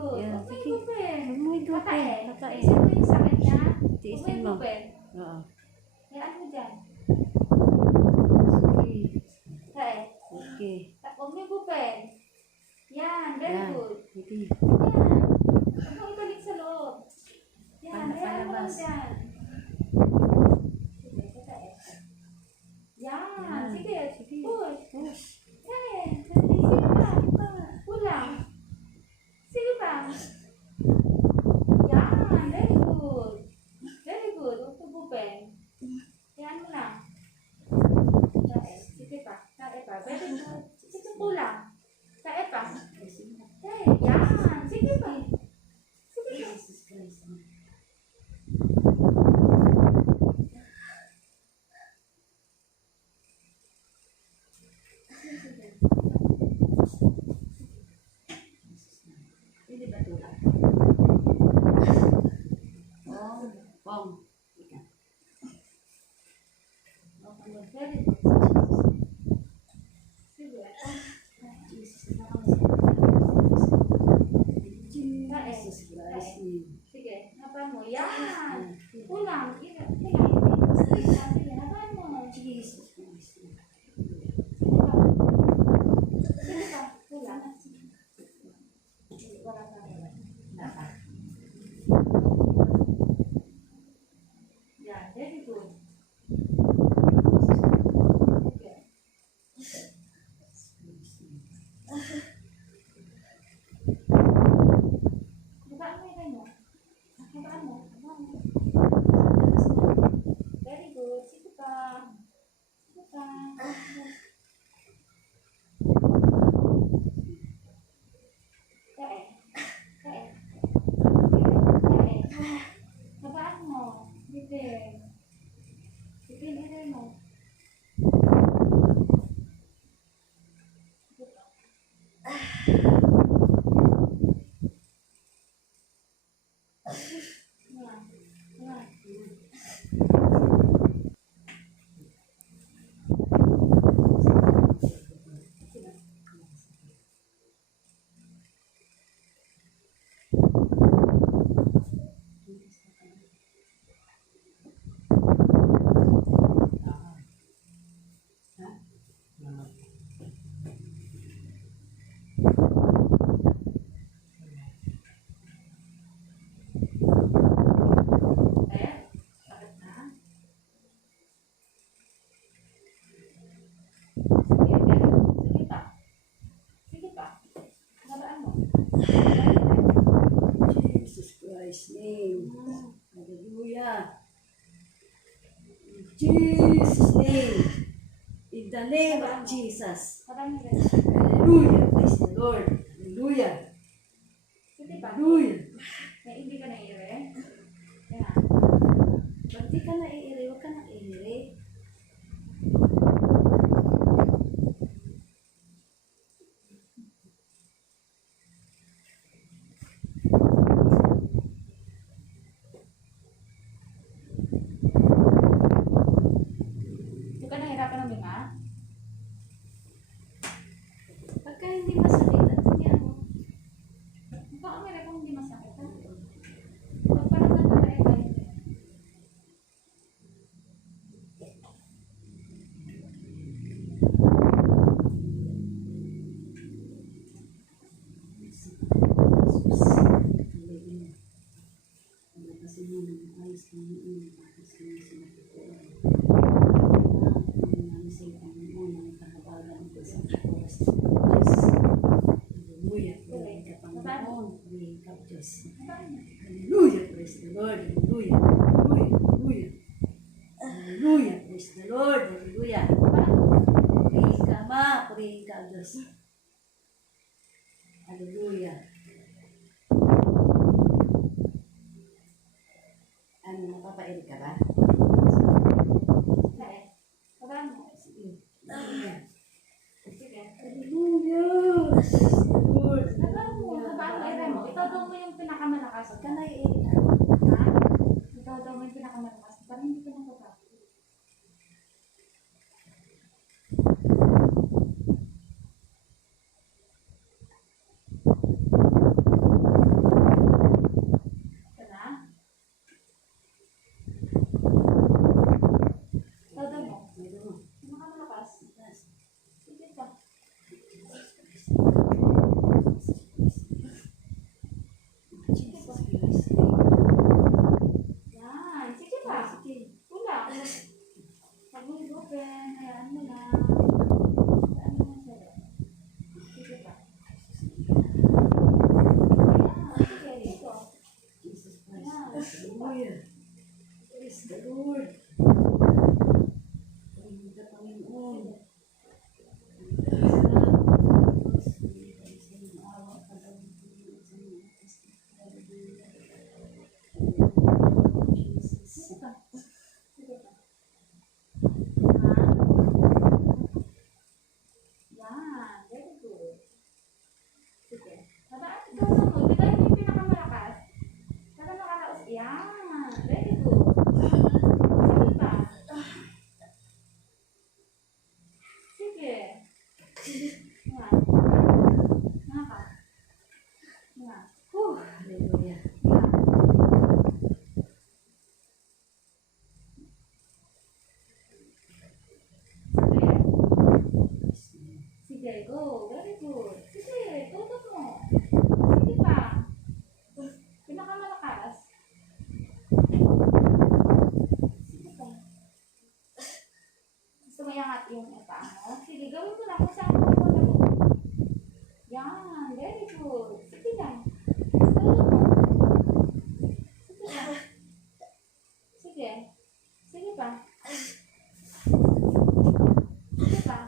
good. Yan, Huwag mo sige. igupin. Huwag mo igupin. Patae. Patae. Tiisin mo yung sakit niya. Huwag Tiisin mo mo. igupin. Oo. Hayaan mo dyan. Sige. Patae. Okay. Huwag mo igupin. Yan, very Yan. good. Sige. Yan. Huwag mo ibalik sa loob. Yan, hayaan mo lang Palabas. dyan. Sige, patae. Yan. Yan. Sige, Sige. push. Push. Yan. Sige pa. Pulang. Sige pa. Yan. Very good. Very good. Huwag tugupin. Yan mo lang. Tae. Sige pa. Tae pa. Very good. Sige pulang. Tae pa. Tae. Yan. Sige pa. Sige pa. Jesus Christ. Hindi ba tulad? Bong. Ika. Very good. Sige. Jesus. Tae. Jesus Tae. Christ. Sige. Hapan mo. Yan. Pulang. Sige. Hapan mo. Jesus Christ. Sige pa. Sige pa. Pulang. Wala pa. Dapat. Yan. Very good. Okay. Habaan mo yung kanya. Habaan mo. Habaan mo. Very good. Sige pa. Sige pa. Kae. Kae. Kae. Habaan mo. Bibig. Bibig, ilay mo. Sige pa. Yan. Yan. Sige. Eh, bakit na? Sige, sige pa. Sige pa. Habaan mo. Jesus Christ name. Hallelujah. In Jesus name. In the name of Jesus. Habaan mo. Hallelujah. Praise the Lord. Hallelujah. Sige pa. Hallelujah. Hindi ka naiire. Yan. Ba't di ka naiiri? Huwag ka naiiri. Hindi ka nahirapan ng binga? Pagka hindi masakit at hindi ano. Baka meron kang hindi masakit. Ha? Pag parang nagkakae ka hindi. Jesus. Hallelujah. Wala kasi mo ng ayos ng iyong ayos ng sinatutuan. Ang namin sa Panginoon ang kahabagan ko sa oras ng oras. Hallelujah. Purihin ka Panginoon. Purihin ka Diyos. Habaan mo. Hallelujah. Praise the Lord. Hallelujah. Hallelujah. Hallelujah. Hallelujah. Praise the Lord. Hallelujah. Habaan mo. Purihin ka Ma. Purihin ka Diyos. Hallelujah. Ano, napapain ka ba? Kae. Habaan mo. Sige. Hallelujah. Sige. Hallelujah. Praise the Lord. Habaan mo. Habaan mo. Ere mo. Ikaw daw mo yung pinakamalakas. Huwag ka naiiyak. Ha? Ikaw daw mo yung pinakamalakas. Parang hindi ka nakapapagod. Hallelujah. Sige, go. Very good. Sige, tutok mo. Sige pa. Pinakamalakas. Sige pa. Gusto mo iangat yung paa mo? Sige, gawin mo lang kung saan mo mo. Yan, very good. Sige lang. Tutok mo. Sige lang. Sige. Sige pa. Sige pa.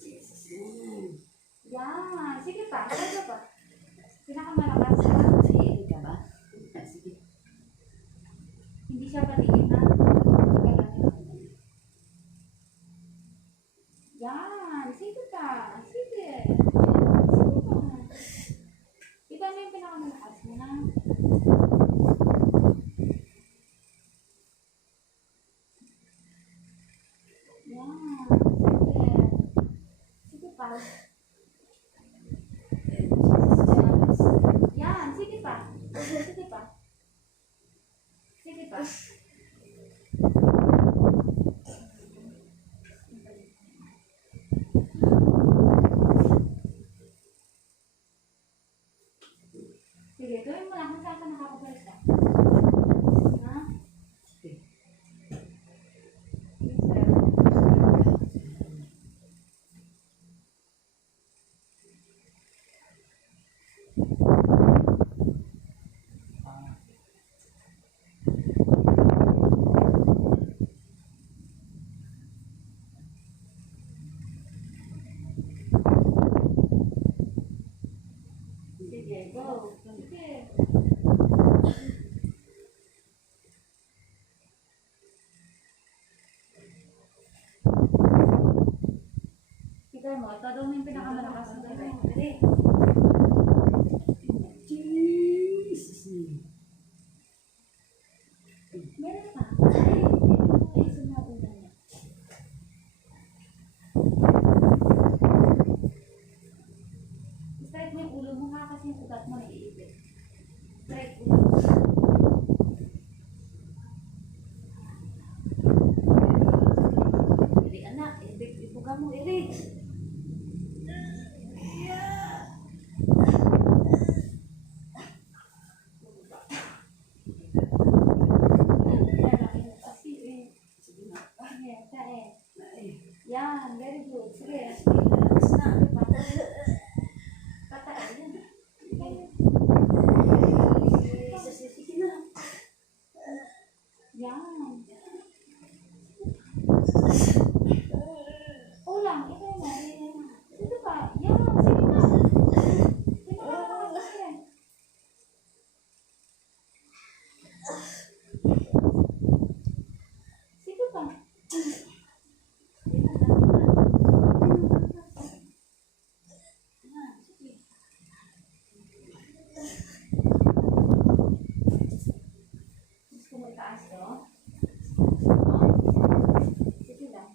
Jesus name. Yan. Sige pa. Sige pa. Pinakamalakas. Sige ka ba? Sige. Hindi siya patigil na. Sige lang. Yan. Sige pa. Sige. Sige pa. Iba na yung pinakamalakas mo na. Yan. Sige. Sige pa. Yan. Sige pa. Sige pa. Sige pa. Sige, gawin mo lang kung saan ka nakakapalita. Ha? Sige. Sige, go. Sige. Tignan mo, ito daw yung pinakamalakas mo. Dali. Jesus name. Meron pa. Ay, ito sumauna niya. Strike mo yung ulo mo ha, kasi yung ugat mo naiipit. Strike ulo mo. Ili anak, ibuga mo, Ili. Lalaki mo kasi eh. Sige na. Sige, kain. Ay, Yan, very good. Sige. alas na. Sige pa. Pataan yan. Jesus, sige na. Yan. Ulang, ito na. Ito pa. Yan, sige pa. Pinakalakas yan. Sige pa. Yan, sige. Gusto mo itaas to? Sige lang.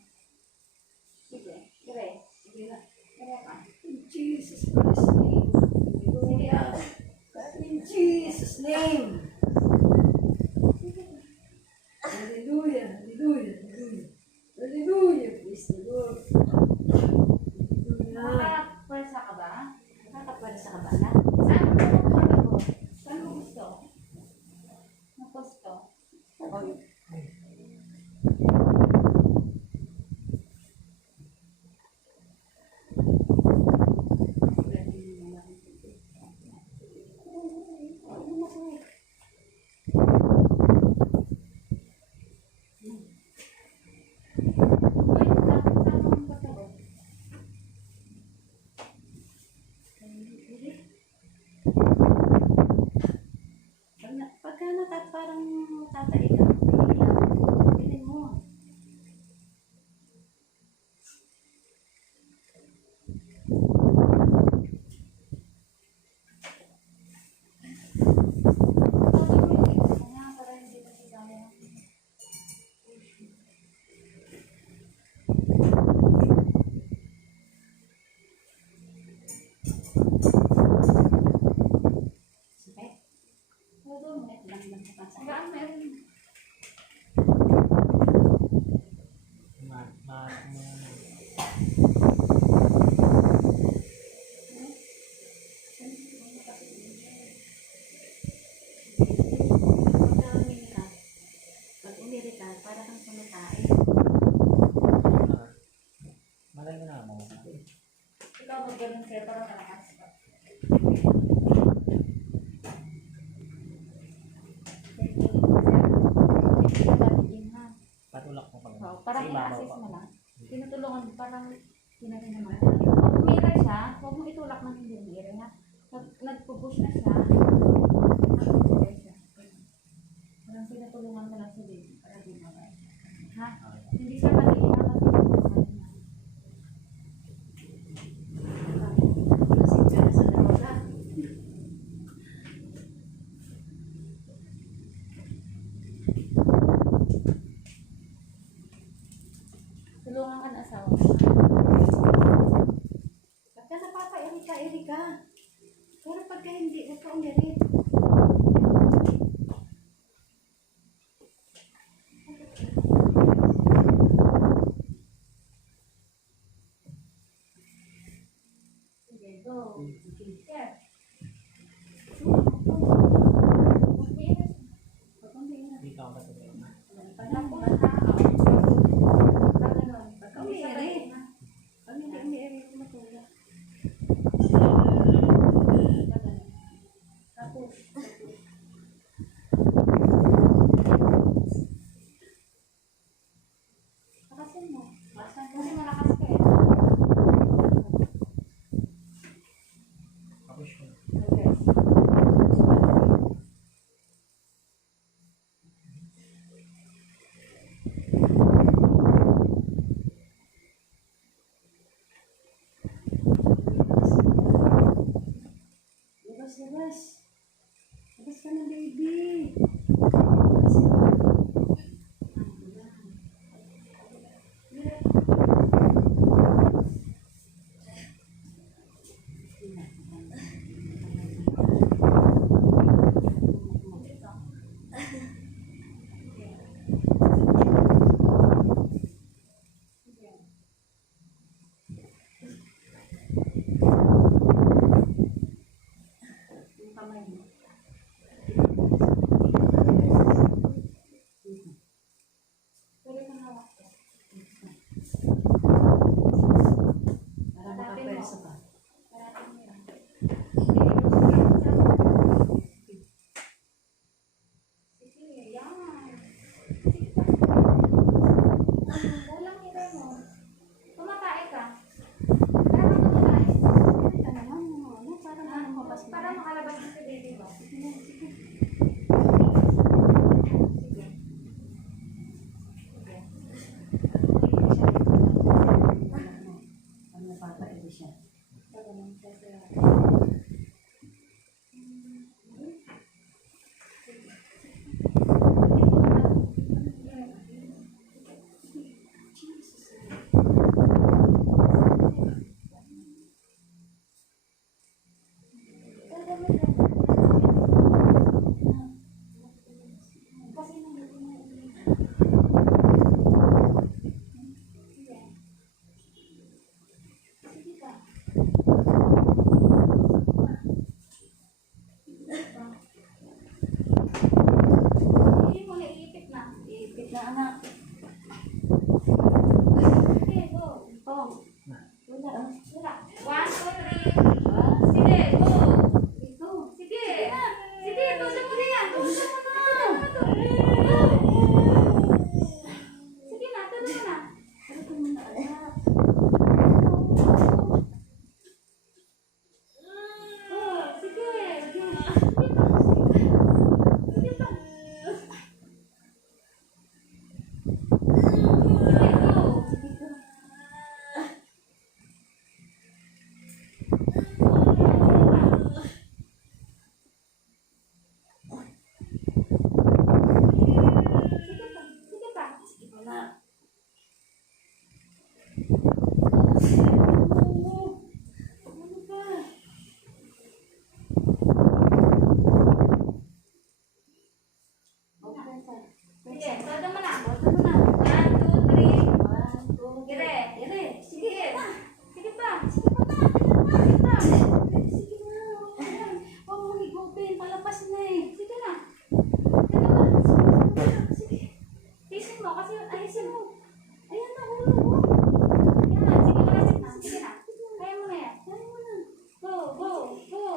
Sige. Dire. Sige na. Dire ka. In Jesus Christ's name. Hallelujah. In Jesus' name. Sige. Hallelujah. Hallelujah. Hallelujah. Hallelujah. Praise the Lord. Hallelujah. Nakakapwersa ka ba? Nakakapala sa kabala. Saan mo gusto? Saan mo gusto? Ang gusto? Wait lang, saan mo gusto? Hallelujah. Sakit. Oo, may Lang sa pasok. saan meron. Pag umirit ka, para kang sumatae. Malay mo na mo. Ikaw mag-ganun sa'yo para malakas ka. Patulak mo pag Parang sa ibabaw i-assist pa. mo lang. Tinutulungan mo, parang tinagin naman. Pag umira siya, huwag mo itulak ng hindi umira na. Nagpupush na siya. Nagpupush siya. Parang tinutulungan mo lang sa baby para di mabay. Ha? Hindi siya magiging nakatulungan na. Kasi ka na sa droga. Tulungan ka na asawa. Pagka napapa-iri ka, iri ka. Pero pagka hindi, huwag ka umirit. Sige, go. Here. Pag umirit. Dito ako patulak na. Naku, ha? Pagka umirit. Pag hindi umirit, matulog. Tapos. Lakasin mo. Kasi malakas ka eh. Tapos yun. Okay. Labas, labas. Labas ka na, baby. Yung kamay mo. Pwede kang hawak ko. Para makapwersa ka. Parating mo yan. Sige, yan. Sige pa. Walang hira mo. Tumatae ka. Para tumatae. Ito naman, ano, para lumabas mo. Para makalabas na si baby mo. Sige. Sige. Sige. Pag napapa-iri siya. Gagawin siya sa'yo.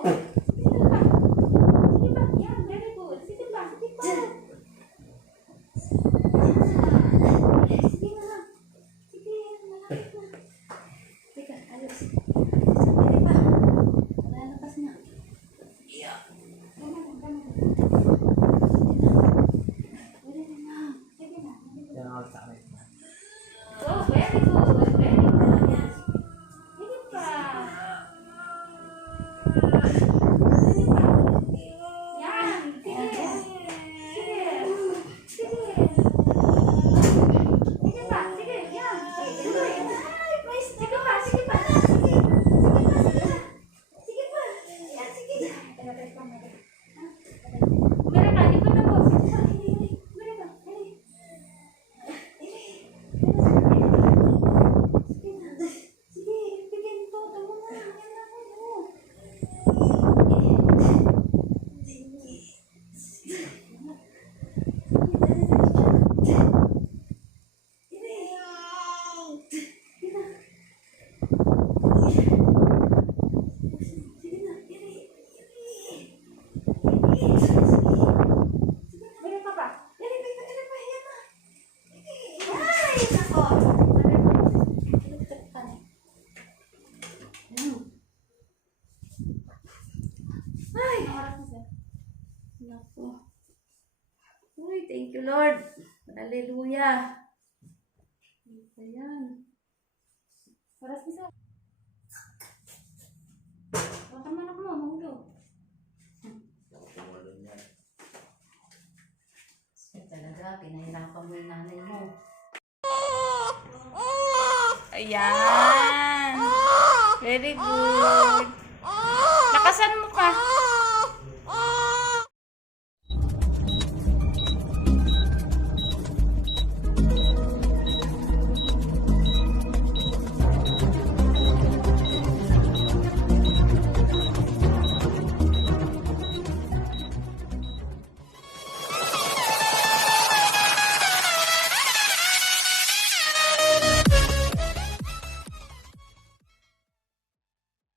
Sige pa. Sige pa. Yan, very good. Sige pa. Sige pa. Sige na. Sige, malapit na. Teka, ayos. Sige pa. Malalakas na. Tama na, tama na. Pwede na. Sige na. Yan ang sa akin. Oh, very good. Very good. Sige pa. Sige pa. Yan. Sige. Sige. Sige. Sige pa. Sige. Yan. Sige. Ay, please. Sige pa. Sige pa. Sige. Sige pa. Sige na. Sige pa. Yan. Sige. Teka, teka, teka. Umira ka. Di ba na po? Sige pa. Umira ka. Dali. Sige, bigyan ito. Tama na. Yan na ako. Meron pa ba? Ay, nako. Ay, oras na siya. Naku. Uy, thank you, Lord. Hallelujah. Ayan. Oras na siya. Baka manok mo, mahulog. Talaga, pinahirapan mo yung nanay mo. Ayan. Very good.